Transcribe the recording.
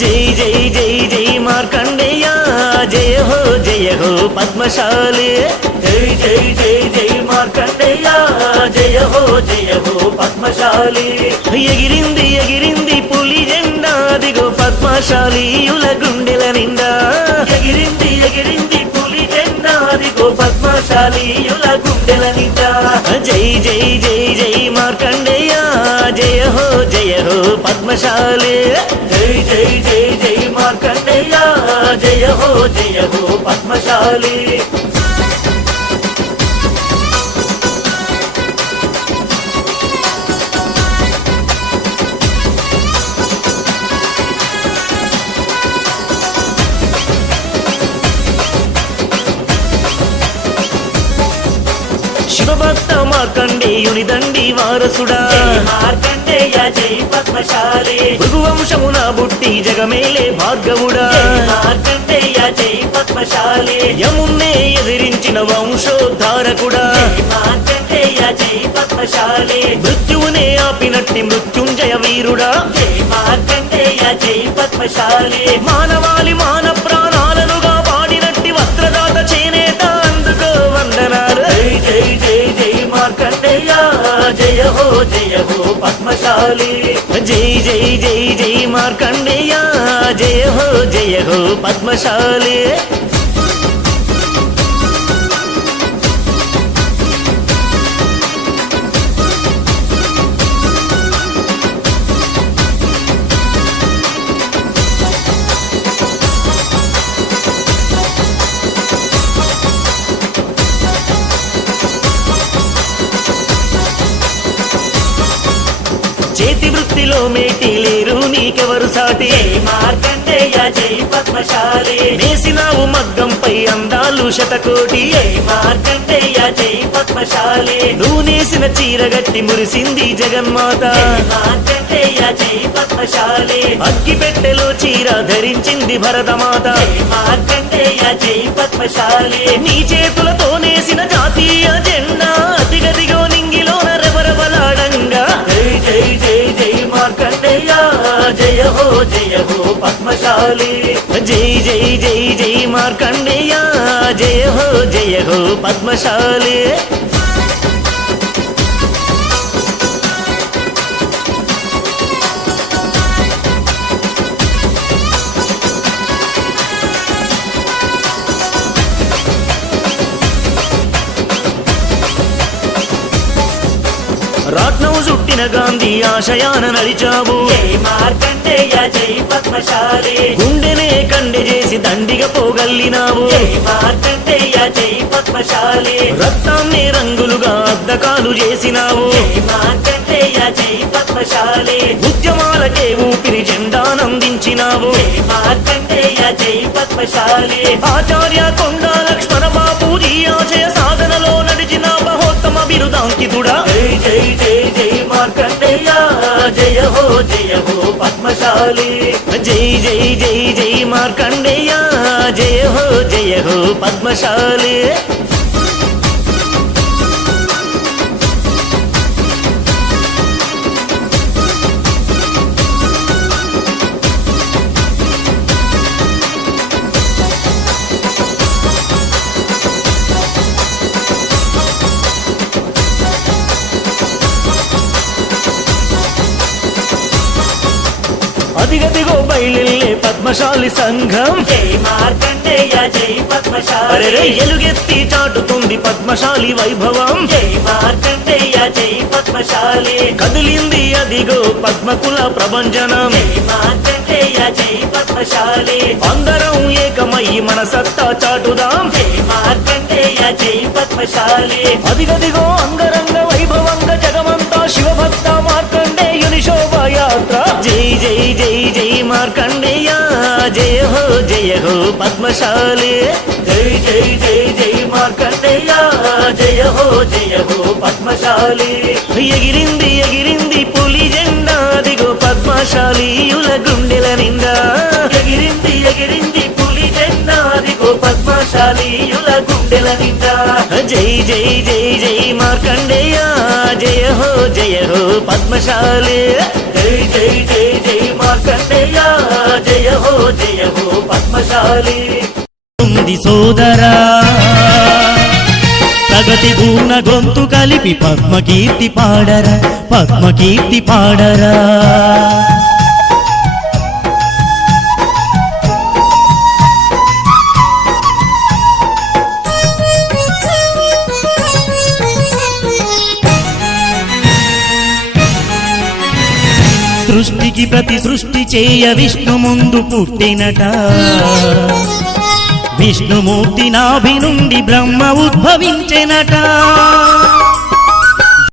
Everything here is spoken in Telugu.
జై జై జై జై మార్కండేయ జయ హో జయ హో పద్మశాలి. జై జై జై జై మార్కండేయ జయ హో జయ హో పద్మశాలి. ఎగిరింది ఎగిరింది పులి జెండా దిగో పద్మశాలీయుల గుండెల నిండా. ఎగిరింది ఎగిరింది పులి జెండా దిగో పద్మశాలీయుల గుండె పద్మశాలి. జై జై జై జై మార్కండేయ జయ హో జయ హో పద్మశాలి. శివభక్త మార్కండేయుని దండి వారసుడా. మార్కండేయ జయ భృగువంశమున బుట్టి జగమేలే భార్గవుడా యమున్నే ఎదిరించిన వంశోద్ధారకుడా. మృత్యువునే ఆపినట్టి మృత్యుంజయ వీరుడా. మానవాళి మాన ప్రాణాలనుగా హో జయ హో పద్మశాలి. జై జై జై జై మార్కండేయ. జయ హో జయ హో పద్మశాలి. చేతి వృత్తిలో మేటి లేరు నీకెవరు సాటి? మార్కండేయ జై పద్మశాలి. వేసినావు మగ్గంపై అందాలు శతకోటి. మార్కండేయ జై పద్మశాలి. నువ్వు నేసిన చీరగట్టి మురిసింది జగన్మాత. మార్కండేయ జై పద్మశాలి. అగ్గి పెట్టెలో చీర ధరించింది భరతమాత. జై మార్కండేయ జై పద్మశాలి. నీ చేతులతో నేసిన జాతీయ జెండా. రెబరబలాడంగా జై జై జై జై మార్కండేయ జయ హో జయ హో పద్మశాలి జై జై జై జై మార్కండేయ జయ హో జయ హో పద్మశాలి చుట్టిన గాంధీ ఆశయాన నడిచావు. గుండెనే కండె చేసి దండిగా పోగల్లినావు రక్తాన్ని రంగులుగా అద్దకాలు చేసినావు. ఉద్యమాలకే ఊపిరి జెండానందించినావు ఆచార్య కొండ లక్ష్మణ బాపూజీ ఆశయ సాధనలో నడిచిన మహోత్తమ బిరుదాంకితుడా? జై జై జై జై మార్కండేయ. జయ హో జయ హో పద్మశాలి. జై జై జై జై మార్కండేయ. జయ హో జయ హో పద్మశాలి. అదిగదిగో బయలుల్లే పద్మశాలి సంఘం. జై మార్కండేయ జై పద్మశాలి. ఎలుగెత్తి చాటుతుంది పద్మశాలి వైభవం. జై మార్కండేయ జై పద్మశాలి. కదిలింది అదిగో పద్మకుల ప్రభంజనం. జై మార్కండేయ జై పద్మశాలి. అందరం ఏకమై మన సత్తా చాటుదాం. జై మార్కండేయ జై పద్మశాలి. అదిగదిగో అంగరంగ మార్కండేయ జయ హో జయ హో పద్మశాలి. జై జై జై జై మార్కండేయ జయ హో జయ హో పద్మశాలి. ఎగిరింది ఎగిరింది పులి జెండా దిగో పద్మశాలీయుల గుండెల నిండా. ఎగిరింది ఎగిరింది పులి జెండా దిగో పద్మశాలీయుల గుండెల నిండా. జై జై జై జై మార్కండేయ జయ హో జయ హో పద్మశాలి. జై జై జై జై మార్కండేయ జయ హో జయ హో పద్మశాలి. ఉంది సోదరా. ప్రగతి భూన గొంతు కలిపి పద్మకీర్తి పాడరా పద్మకీర్తి పాడరా. సృష్టికి ప్రతి సృష్టి చేయ విష్ణు ముందు పుట్టినట. విష్ణుమూర్తి నాభి నుండి బ్రహ్మ ఉద్భవించెనట.